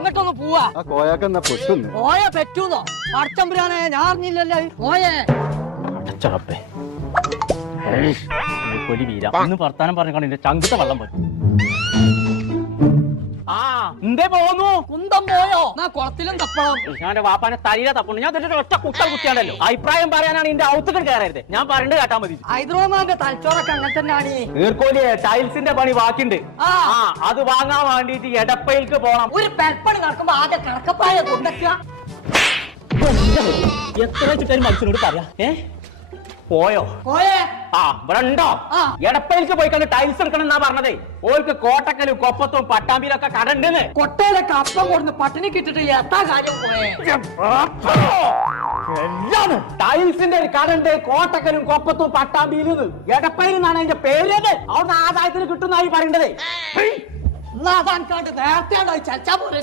അങ്ങോട്ടൊന്ന് പോവാ. കോയാക്കെന്നാ പൊട്ടുന്നു. പോയ പറ്റൂന്നോ? പടച്ചമ്പുരാനെ ഞാൻ അറിഞ്ഞില്ലല്ലോ. പോയേ കൊലി വീര ഇന്ന് വർത്താനം പറഞ്ഞു എന്റെ ചങ്കുത്ത വെള്ളം പോയി. ആ എന്തേ പോന്നു? കുന്തം പോയോ? എന്നാ കുളത്തിലും തപ്പണം. ഞാൻ വാപ്പാനെ തലയിലെ തപ്പുണ്ട്. ഞാൻ ഒറ്റ കുട്ട കുത്തിയാണ്ടല്ലോ. അഭിപ്രായം പറയാനാണ് എന്റെ ഔത്തുകൾ കയറരുത്. ഞാൻ പറയണ്ട് കേട്ടാ മതി. ഹൈദരാബാദിന്റെ തലച്ചോറൊക്കെ അങ്ങനെ തന്നെയാണ്. നീർക്കോലിയെ ടൈൽസിന്റെ പണി ബാക്കിണ്ട്. ആ അത് വാങ്ങാൻ വേണ്ടിട്ട് എടപ്പയിലേക്ക് പോണം. ഒരു പെൽപ്പണി നടക്കുമ്പോ ആദ്യം കിടക്കപ്പായ കൊണ്ടെത്തുക. എത്ര വെച്ചിട്ട് മനുഷ്യനോട് പറയാ പോയോ? പോയേ ഇവിടെ ഉണ്ടോ? എടപ്പയിലേക്ക് പോയി കണ്ട് ടൈൽസ് എടുക്കണം എന്നാ പറഞ്ഞതേ. ഓൾക്ക് കോട്ടക്കലും കൊപ്പത്തും പട്ടാമ്പിയിലൊക്കെ കടണ്ടെന്ന്. കൊട്ടയിലൊക്കെ അപ്പം കൊടുന്ന് പട്ടിണി കിട്ടിട്ട് എത്താ കാര്യം പോയേ. ടൈൽസിന്റെ ഒരു കടണ്ട് കോട്ടക്കലും കൊപ്പത്തും പട്ടാമ്പിയിലും. എടപ്പയിൽ നിന്നാണ് അതിന്റെ പേര്. അവിടുന്ന് ആദായത്തിന് കിട്ടുന്നായി പറയേണ്ടത്. എന്നാ അതാൻ കണ്ട് നേരത്തെ ചർച്ച പോലെ